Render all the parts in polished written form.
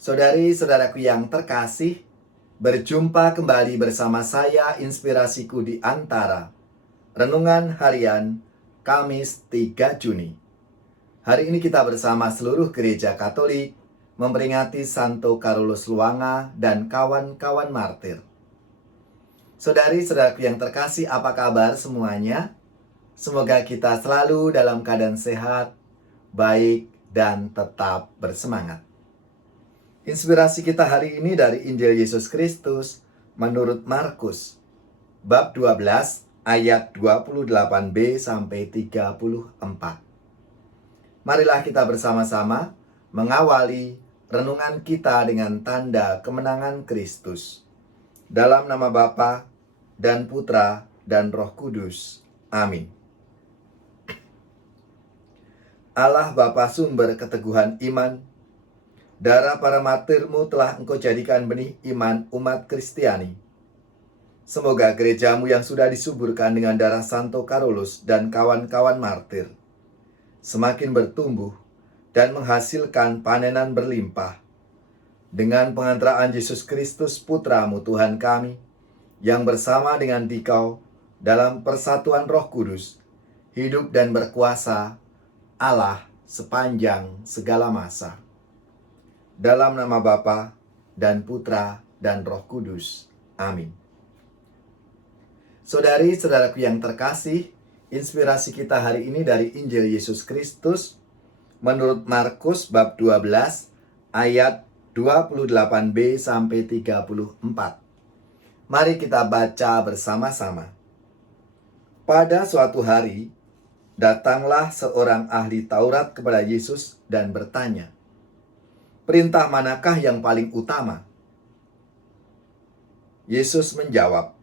Saudari-saudaraku yang terkasih, berjumpa kembali bersama saya Inspirasiku di Antara. Renungan Harian Kamis 3 Juni. Hari ini kita bersama seluruh gereja Katolik memperingati Santo Carolus Luanga dan kawan-kawan martir. Saudari-saudaraku yang terkasih, apa kabar semuanya? Semoga kita selalu dalam keadaan sehat, baik, dan tetap bersemangat. Inspirasi kita hari ini dari Injil Yesus Kristus menurut Markus, bab 12 ayat 28b sampai 34. Marilah kita bersama-sama mengawali renungan kita dengan tanda kemenangan Kristus. Dalam nama Bapa dan Putra dan Roh Kudus. Amin. Allah Bapa sumber keteguhan iman, darah para martirmu telah engkau jadikan benih iman umat Kristiani. Semoga gerejamu yang sudah disuburkan dengan darah Santo Carolus dan kawan-kawan martir semakin bertumbuh dan menghasilkan panenan berlimpah. Dengan pengantaraan Yesus Kristus Putramu Tuhan kami, yang bersama dengan Dikau dalam persatuan Roh Kudus, hidup dan berkuasa Allah sepanjang segala masa. Dalam nama Bapa dan Putra dan Roh Kudus. Amin. Saudari-saudaraku yang terkasih, inspirasi kita hari ini dari Injil Yesus Kristus menurut Markus bab 12 ayat 28b sampai 34. Mari kita baca bersama-sama. Pada suatu hari, datanglah seorang ahli Taurat kepada Yesus dan bertanya, "Perintah manakah yang paling utama?" Yesus menjawab,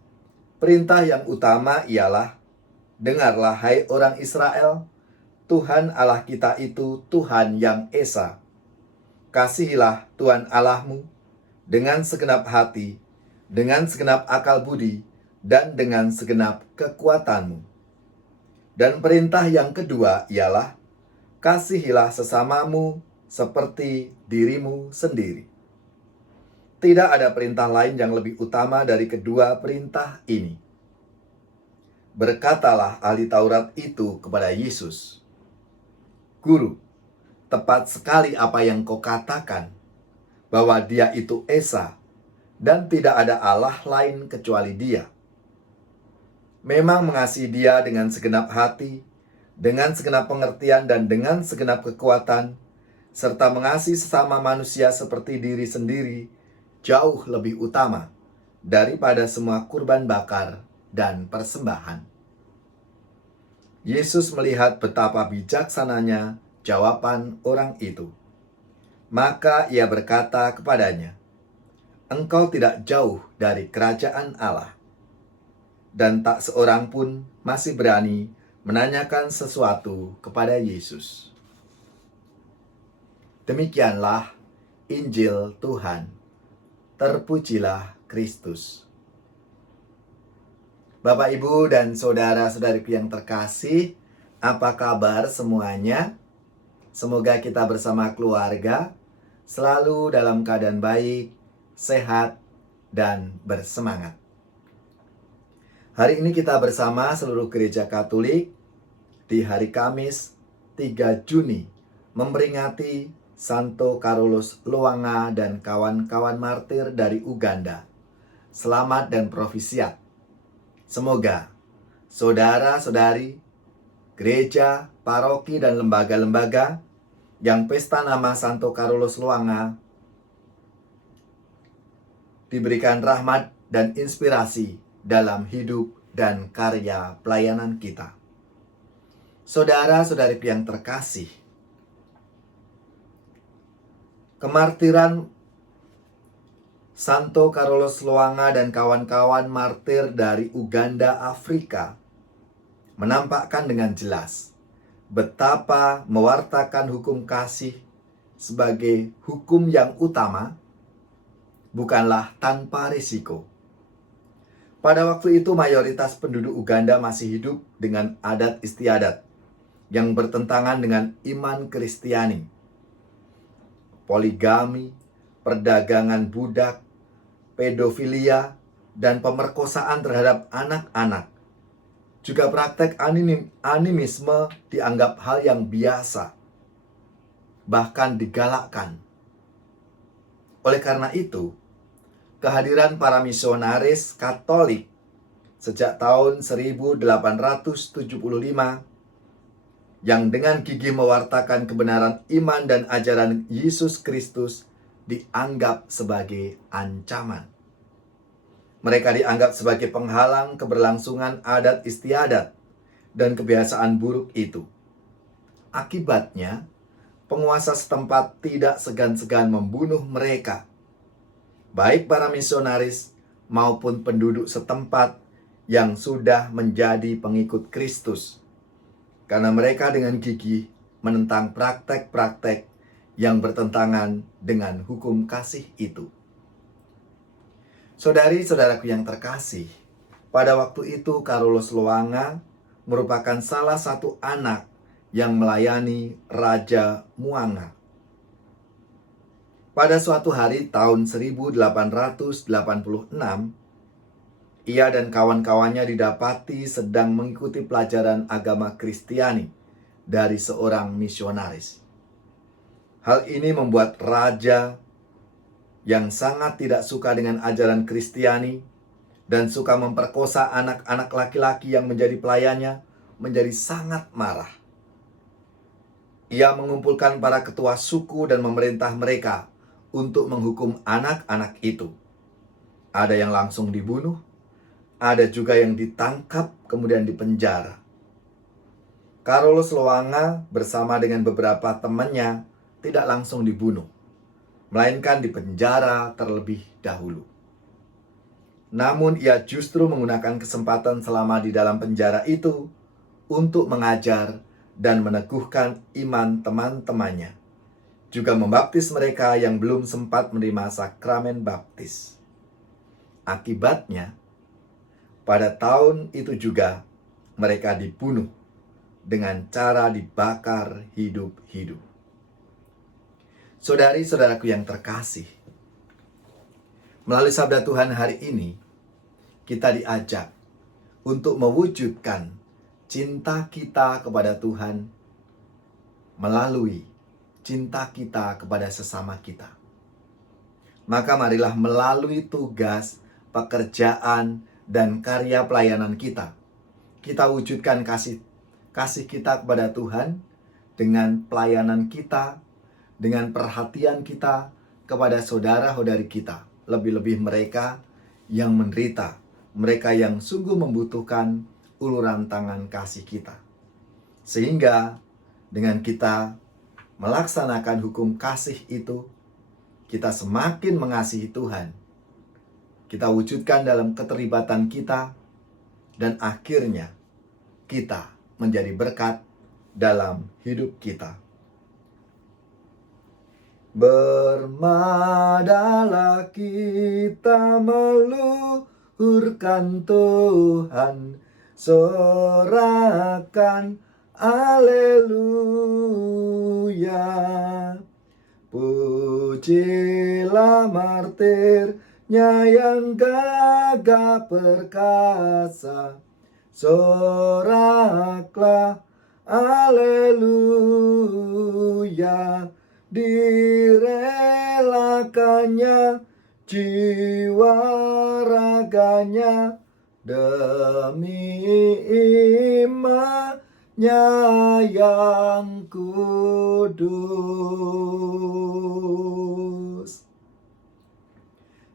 "Perintah yang utama ialah, dengarlah hai orang Israel, Tuhan Allah kita itu Tuhan yang esa. Kasihilah Tuhan Allahmu dengan segenap hati, dengan segenap akal budi, dan dengan segenap kekuatanmu. Dan perintah yang kedua ialah, kasihilah sesamamu seperti dirimu sendiri. Tidak ada perintah lain yang lebih utama dari kedua perintah ini." Berkatalah ahli Taurat itu kepada Yesus, "Guru, tepat sekali apa yang kau katakan, bahwa Dia itu esa, dan tidak ada Allah lain kecuali Dia. Memang mengasihi Dia dengan segenap hati, dengan segenap pengertian, dan dengan segenap kekuatan, serta mengasihi sesama manusia seperti diri sendiri, jauh lebih utama daripada semua kurban bakar dan persembahan." Yesus melihat betapa bijaksananya jawaban orang itu. Maka ia berkata kepadanya, "Engkau tidak jauh dari kerajaan Allah." Dan tak seorang pun masih berani menanyakan sesuatu kepada Yesus. Demikianlah Injil Tuhan. Terpujilah Kristus. Bapak, Ibu, dan saudara-saudariku yang terkasih, apa kabar semuanya? Semoga kita bersama keluarga selalu dalam keadaan baik, sehat, dan bersemangat. Hari ini kita bersama seluruh gereja Katolik di hari Kamis 3 Juni memperingati Santo Carolus Luanga dan kawan-kawan martir dari Uganda. Selamat dan profisiat. Semoga saudara-saudari, gereja, paroki, dan lembaga-lembaga yang pesta nama Santo Carolus Luanga diberikan rahmat dan inspirasi dalam hidup dan karya pelayanan kita. Saudara-saudari yang terkasih, kemartiran Santo Carolus Luanga dan kawan-kawan martir dari Uganda, Afrika menampakkan dengan jelas betapa mewartakan hukum kasih sebagai hukum yang utama bukanlah tanpa risiko. Pada waktu itu mayoritas penduduk Uganda masih hidup dengan adat istiadat yang bertentangan dengan iman Kristiani. Poligami, perdagangan budak, pedofilia, dan pemerkosaan terhadap anak-anak. Juga praktek animisme dianggap hal yang biasa, bahkan digalakkan. Oleh karena itu, kehadiran para misionaris Katolik sejak tahun 1875 yang dengan gigih mewartakan kebenaran iman dan ajaran Yesus Kristus dianggap sebagai ancaman. Mereka dianggap sebagai penghalang keberlangsungan adat istiadat dan kebiasaan buruk itu. Akibatnya, penguasa setempat tidak segan-segan membunuh mereka, baik para misionaris maupun penduduk setempat yang sudah menjadi pengikut Kristus, karena mereka dengan gigih menentang praktek-praktek yang bertentangan dengan hukum kasih itu. Saudari-saudaraku yang terkasih, pada waktu itu Carolus Loanga merupakan salah satu anak yang melayani Raja Muanga. Pada suatu hari tahun 1886, ia dan kawan-kawannya didapati sedang mengikuti pelajaran agama Kristiani dari seorang misionaris. Hal ini membuat raja yang sangat tidak suka dengan ajaran Kristiani dan suka memperkosa anak-anak laki-laki yang menjadi pelayannya menjadi sangat marah. Ia mengumpulkan para ketua suku dan memerintah mereka untuk menghukum anak-anak itu. Ada yang langsung dibunuh, ada juga yang ditangkap kemudian dipenjara. Carolus Loanga bersama dengan beberapa temannya tidak langsung dibunuh, melainkan dipenjara terlebih dahulu. Namun ia justru menggunakan kesempatan selama di dalam penjara itu untuk mengajar dan meneguhkan iman teman-temannya, juga membaptis mereka yang belum sempat menerima sakramen baptis. Akibatnya, pada tahun itu juga mereka dibunuh dengan cara dibakar hidup-hidup. Saudari-saudaraku yang terkasih, melalui sabda Tuhan hari ini, kita diajak untuk mewujudkan cinta kita kepada Tuhan melalui cinta kita kepada sesama kita. Maka marilah melalui tugas, pekerjaan, dan karya pelayanan kita, kita wujudkan kasih kita kepada Tuhan dengan pelayanan kita, dengan perhatian kita kepada saudara-saudari kita, lebih-lebih mereka yang menderita, mereka yang sungguh membutuhkan uluran tangan kasih kita. Sehingga dengan kita melaksanakan hukum kasih itu, kita semakin mengasihi Tuhan. Kita wujudkan dalam keterlibatan kita, dan akhirnya kita menjadi berkat dalam hidup kita. Bermadalah kita meluhurkan Tuhan, sorakan Haleluya. Pujilah martirnya yang gagah perkasa, soraklah Haleluya. Direlakannya jiwa raganya demi imannya yang kudus.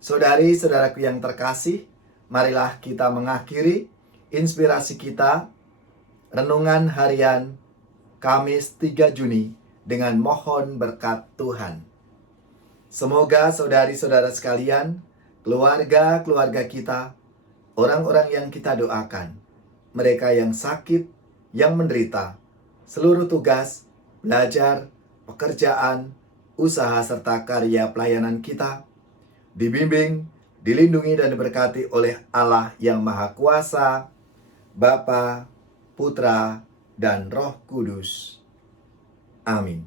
Saudari-saudaraku yang terkasih, marilah kita mengakhiri inspirasi kita, renungan harian Kamis 3 Juni dengan mohon berkat Tuhan. Semoga saudari-saudara sekalian, keluarga-keluarga kita, orang-orang yang kita doakan, mereka yang sakit, yang menderita, seluruh tugas, belajar, pekerjaan, usaha serta karya pelayanan kita, dibimbing, dilindungi dan diberkati oleh Allah yang Maha Kuasa, Bapa, Putra, dan Roh Kudus. Amin.